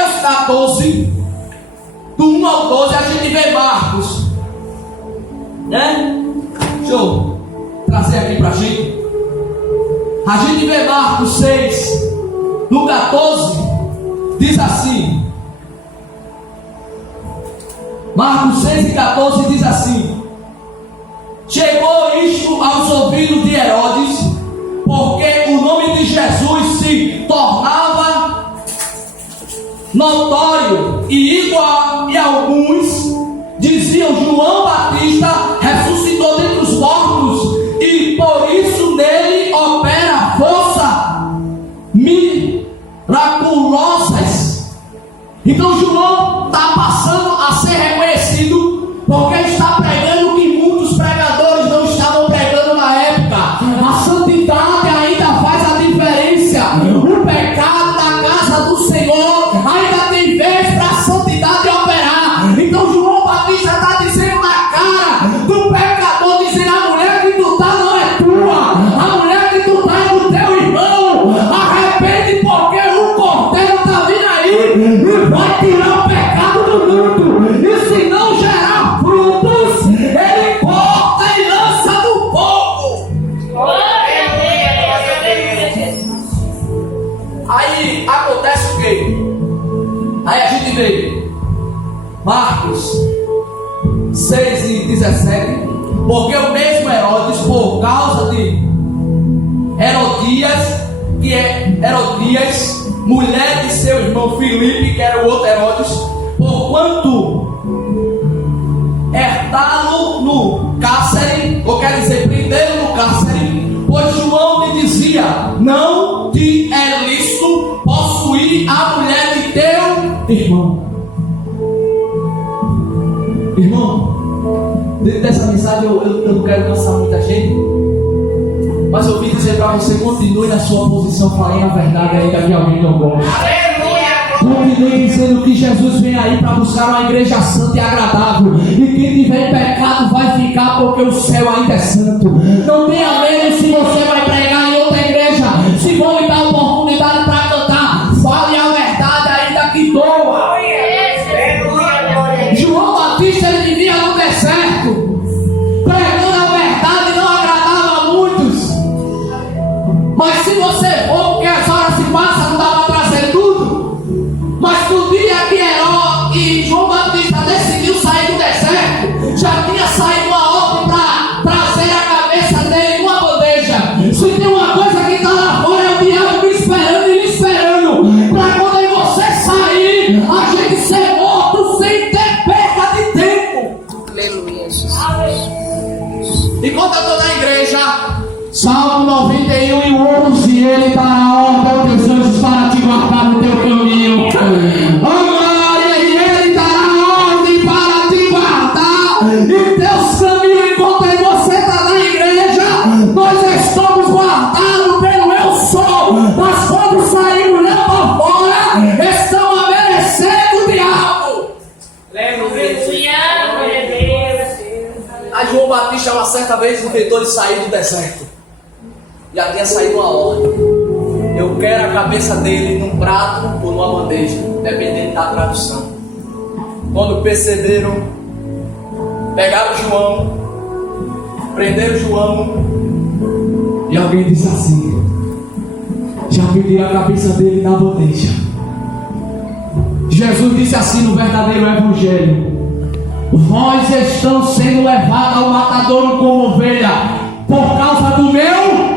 Mateus 14, do 1 ao 12, a gente vê Marcos, né? Deixa eu trazer aqui pra gente. A gente vê Marcos 6, do 14, diz assim. Marcos 6 e 14 diz assim: chegou isto aos ouvidos de Herodes, porque o nome de Jesus se tornava notório e alguns diziam: João Batista ressuscitou dentre os mortos e por isso nele opera força miraculosas. Então João está passando a ser reconhecido porque está pregando o que muitos pregadores não estavam pregando na época. A santidade ainda faz a diferença. O pecado da casa do Senhor ainda tem vez para a santidade operar. Então João Batista está dizendo na cara do pecador, dizendo: a mulher que tu está não é tua, a mulher que tu está é do teu irmão. Arrepende, porque o cordeiro está vindo aí e vai tirar o pecado do mundo. E se não gerar frutos, ele corta e lança no fogo. Aí acontece o quê? Aí a gente vê Marcos 6 e 17. Porque o mesmo Herodes, por causa de Herodias, que é Herodias, mulher de seu irmão Filipe, que era o outro Herodes, porquanto herdá-lo no cárcere, ou quer dizer, prendê-lo no cárcere, pois João lhe dizia: não te é lícito possuir a mulher de teu irmão. Irmão, dentro dessa mensagem eu não quero cansar muita gente, mas eu vim dizer para você: continue na sua posição, falem a verdade ainda que alguém não gosta. Continue dizendo que Jesus vem aí para buscar uma igreja santa e agradável, e quem tiver pecado vai ficar, porque o céu ainda é santo. Não tenha medo se você vai pregar em outra igreja, se vão lhe dar oportunidade para cantar, fale a verdade ainda que doa. João Batista, ele vivia no deserto, pregando a verdade, não agradava a muitos. Mas se você for, porque as horas se passam, não dá para trazer tudo. Mas no dia que Herodes e João Batista decidiu sair do deserto, já tinha saído uma ordem para trazer a cabeça dele em uma bandeja. Se tem uma coisa que está lá fora, é o diabo me esperando e me esperando, para quando aí você sair, a gente ser morto sem ter perda de tempo. Aleluia, Jesus. Enquanto eu estou na igreja, Salmo 91 e 11, ele dará ordem aos teus anjos para te guardar no teu caminho. Oh, glória, e ele dará ordem para te guardar em teus caminhos. Enquanto aí você está na igreja, nós estamos guardados pelo eu sou. Mas quando saímos lá para fora, estamos a merecer o diabo. A João Batista, uma certa vez, inventou de sair do deserto. Já tinha saído uma ordem: eu quero a cabeça dele num prato ou numa bandeja, dependendo da tradução. Quando perceberam, pegaram João, prenderam João, e alguém disse assim: já pediram a cabeça dele na bandeja. Jesus disse assim no verdadeiro evangelho: vós estão sendo levados ao matadouro como ovelha por causa do meu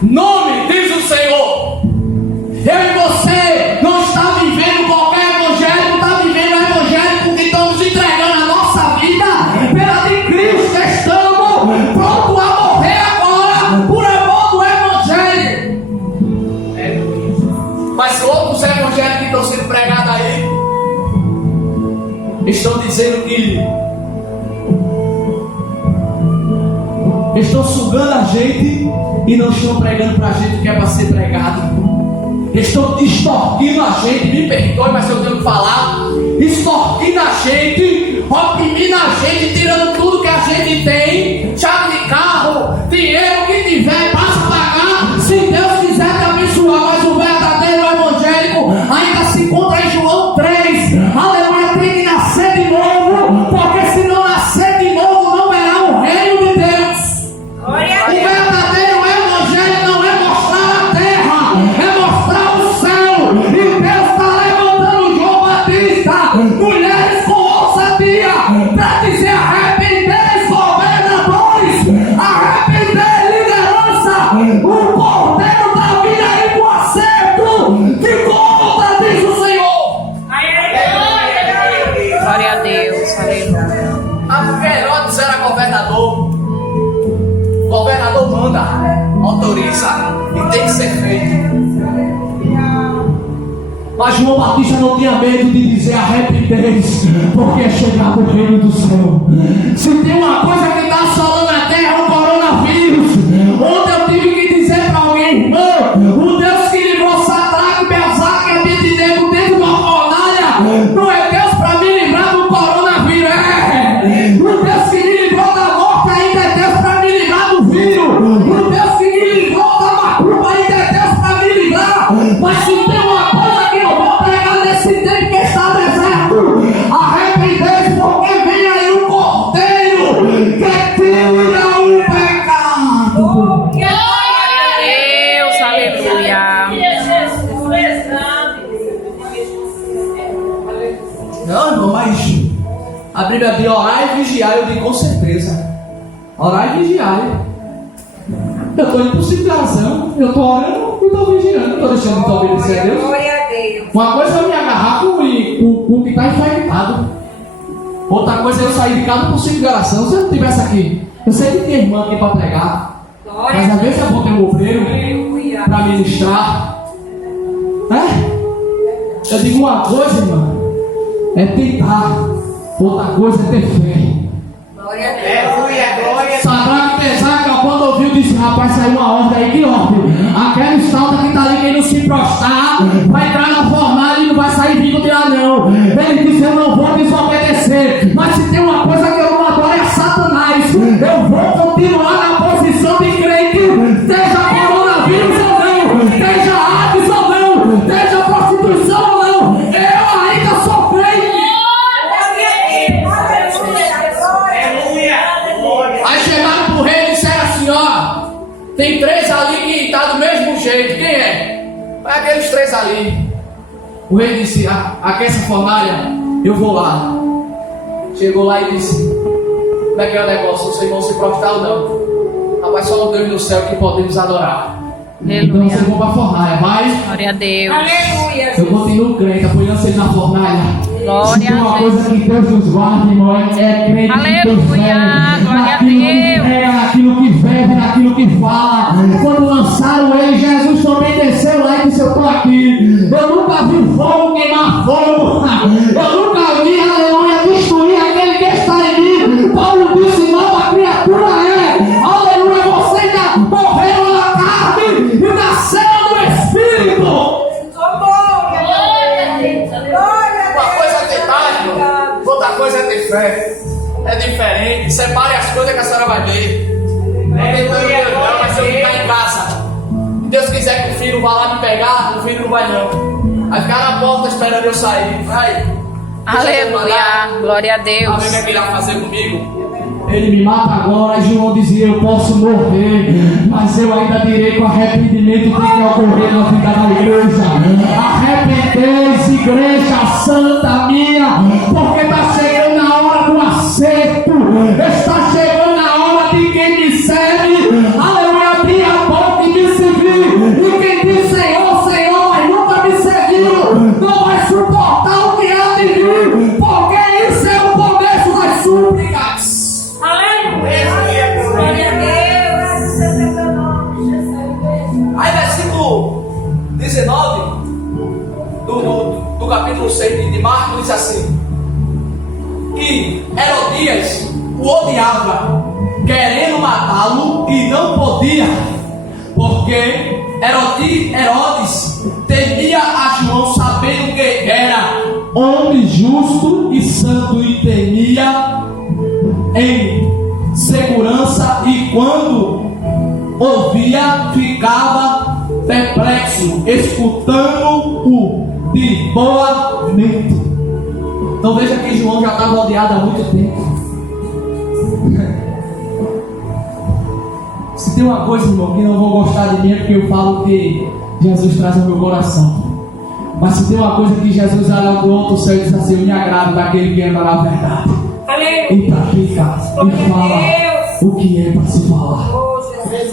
nome, diz o Senhor. Eu e você não está vivendo qualquer evangelho, está vivendo o evangelho porque estamos entregando a nossa vida pela de Cristo. Estamos prontos a morrer agora por amor do evangelho. Mas outros evangelhos que estão sendo pregados aí estão dizendo que estão sugando a gente e não estão pregando para a gente o que é para ser pregado. Estão extorquindo a gente, me perdoe, mas eu tenho que falar. Extorquindo a gente, oprimindo a gente, tirando tudo que a gente tem, chave de carro, dinheiro, o que tiver, passa a pagar. Se Deus quiser te abençoar, mas o verdadeiro evangélico ainda se encontra em João e tem que ser feito. Mas João Batista não tinha medo de dizer arrependei-se, porque é chegado o reino do céu. Se tem uma coisa que está assolando a terra, é o coronavírus. Ontem eu tive que dizer para alguém, irmão, o Deus que livrou Sadraque, Belzaque e Abednego dentro de uma fornalha, não é Deus para me livrar do coronavírus, o Deus que me livrou da morte ainda é Deus para me livrar do vírus. O Deus que me livrou da macumba ainda é Deus para me livrar. Mas se tem uma coisa que eu vou pregar nesse tempo que está deserto, arrependei-se, porque vem aí o Cordeiro que tira o pecado. Glória a Deus, aleluia. Não, irmão, mas a Bíblia diz orar e vigiar. Eu digo com certeza, orar e vigiar. Eu estou indo por situação, eu estou orando e estou vigiando, estou deixando de obedecer a Deus. Glória a Deus. Uma coisa é eu me agarrar com o que está infectado, outra coisa é eu sair de casa por cima de oração. Se eu não estivesse aqui, eu sei que tem irmã aqui para pregar, mas às vezes é bom ter um obreiro para ministrar. Eu digo uma coisa, irmã, é tentar, outra coisa é ter fé. Glória a Deus. Sadraque, Mesaque, quando ouviu, disse: rapaz, saiu uma ordem aí, que ordem? Aquela estalta que está ali, quem não se prostrar, vai entrar na fornalha e não vai sair vivo de lá, não. Ele disse: eu não vou desobedecer, mas se tem uma coisa que eu não adoro é Satanás. Eu vou continuar na posição de crente, seja coronavírus ou não, seja AIDS ou não, seja prostituição ou não, eu ainda sou crente. Aí chegaram pro rei e disseram assim: ó, tem 3 ali que tá do mesmo jeito, quem é? É aqueles 3 ali. O rei disse: aqui essa fornalha, eu vou lá. Chegou lá e disse: como é que é o negócio? Vocês vão se prostrar ou não? Rapaz, só no Deus do céu que podemos adorar. Então Aleluia. vocês vão pra fornalha, mas Glória a Deus. Aleluia. eu continuo crente, apoiando vocês na fornalha. Glória Se tem uma a coisa que Deus nos guarda, irmão, é crente. Aleluia, glória a Deus. Naquilo que vive, naquilo que fala. Quando lançaram ele, Jesus também desceu lá e disse: eu estou aqui. Eu nunca vi fogo queimar fogo. Eu nunca vi, aleluia, destruir aquele que está em mim. Paulo disse: nova criatura é. Aleluia, vocês já morreram na carne e nasceram no Espírito. Uma coisa é ter mágica, outra coisa é ter fé. É diferente. Separe as coisas que a senhora vai ver. Não tem problema, mas se eu ficar em casa, se Deus quiser que o filho vá lá me pegar, o filho não vai não. Vai ficar na porta esperando eu sair. Vai. Aleluia. Glória a A Deus. ver o que é que ele vai fazer comigo. Ele me mata agora. E João dizia: eu posso morrer, mas eu ainda direi que o arrependimento tem que ocorrer na vida da igreja. Arrependei-se, igreja santa minha, porque está chegando a hora do acerto. Está chegando a hora de quem me serve, aleluia, abrir a boca e me servir. E quem diz Senhor, Senhor, mas nunca me serviu, não vai suportar o que há de vir, porque isso é o começo das súplicas. Aí versículo 19 do capítulo 6 de Marcos diz assim: que Herodias o odiava, querendo matá-lo, e não podia, porque Herodes temia a João, sabendo que era homem justo e santo, e temia em segurança, e quando ouvia ficava perplexo, escutando-o de boa mente. Então veja que João já estava odiado há muito tempo. Se tem uma coisa, irmão, que não vão gostar de mim, é porque eu falo que Jesus traz ao meu coração. Mas se tem uma coisa que Jesus olha do outro céu e diz assim: eu me agrado daquele que anda na verdade e pratica e fala o que é para se falar.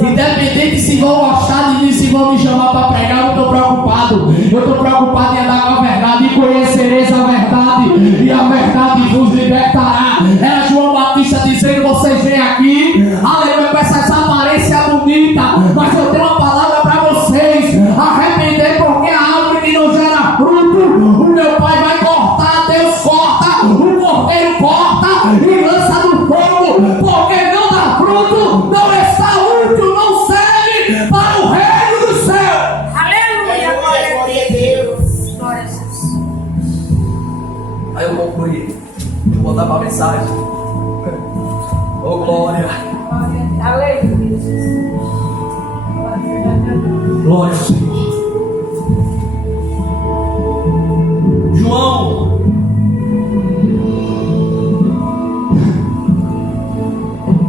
Independente se vão gostar de mim, se vão me chamar para pregar, eu não estou preocupado. Eu estou preocupado em andar com a verdade, e conhecereis a verdade, e a verdade vos libertará. Era João Batista dizendo: vocês vêm aqui, aleluia, com essa aparência bonita, mas eu tenho uma palavra Aí eu concluí. Vou botar pra mensagem. Ô glória. Aleluia. Glória ao Senhor. João.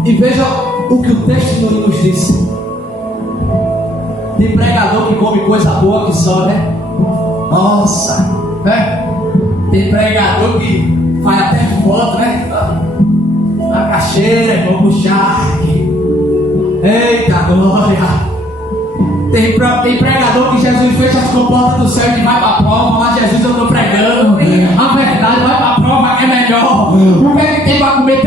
E veja o que o texto nos disse. Tem pregador que come coisa boa que só, né? Nossa, né? Tem pregador que faz até foto, né? A cacheira, vou puxar aqui. Eita glória! Tem pregador que Jesus fecha as comportas do céu e vai para a prova, mas Jesus eu estou pregando. A verdade vai para a prova que é melhor. O que é que tem para comer?